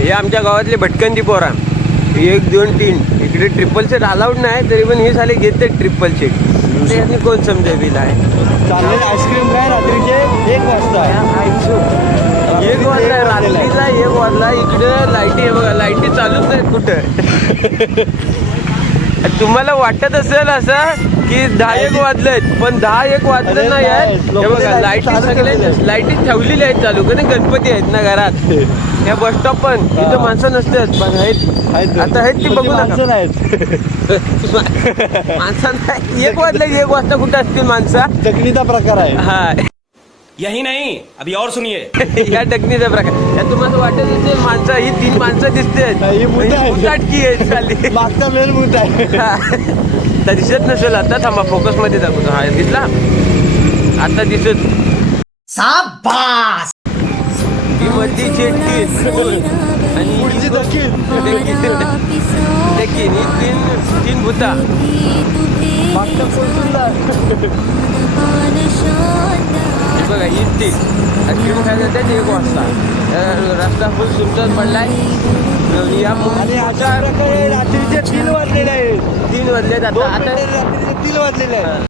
हे आमच्या गावातले भटकंती पोरा. एक दोन तीन. इकडे ट्रिपल सेट अलाउड नाही तरी पण हे झाले घेते ट्रिपल सेट यांनी कोण समजावील आहे? चाललेले आईस्क्रीम काय रात्रीचे? एक वाजता. एक वाजला रात्रीचा एक वाजला इकडे लाईटी आहे बघा लाईटी चालूच नाहीत कुठं? तुम्हाला वाटत असेल असं की दहा एक वाजलेत पण दहा एक वाजले नाही आहेत हे बघा लाईटी सगळे. लाईटी ठेवलेल्या आहेत चालू कारण गणपती आहेत ना घरात. या बस स्टॉप पण इथं माणसं नसतात पण आहेत. आता आहेत ती बघू नका. माणसं नाही. एक वाजले की एक वाजता कुठं असतील माणसं? चकणीचा प्रकार आहे. हा. यही नहीं अभी और सुनिए। या टकनीचा प्रकार या तुम्हाला वाटत असेल माणसं ही तीन माणसं दिसते ही मुलं आहेत. अटकी आहे चालली मागचा मेन मुद्दा आहे. तर दिसत नसेल आता थांबा फोकसमध्ये दाखवतो. हा दिसला? आता दिसत. ही मधली चेटकी आणि पुढची दखीन. दखीन ही तीन तीन भूता. मागचा कोण सुद्धा बघा ही तीन आईस्क्रीम खायला जाते एक वाजता. रस्ता फुल सुमसत पडलाय. या आणि रात्रीचे तीन वाजलेले आहेत. तीन वाजले आता. दोन आता तीन वाजलेले आहेत.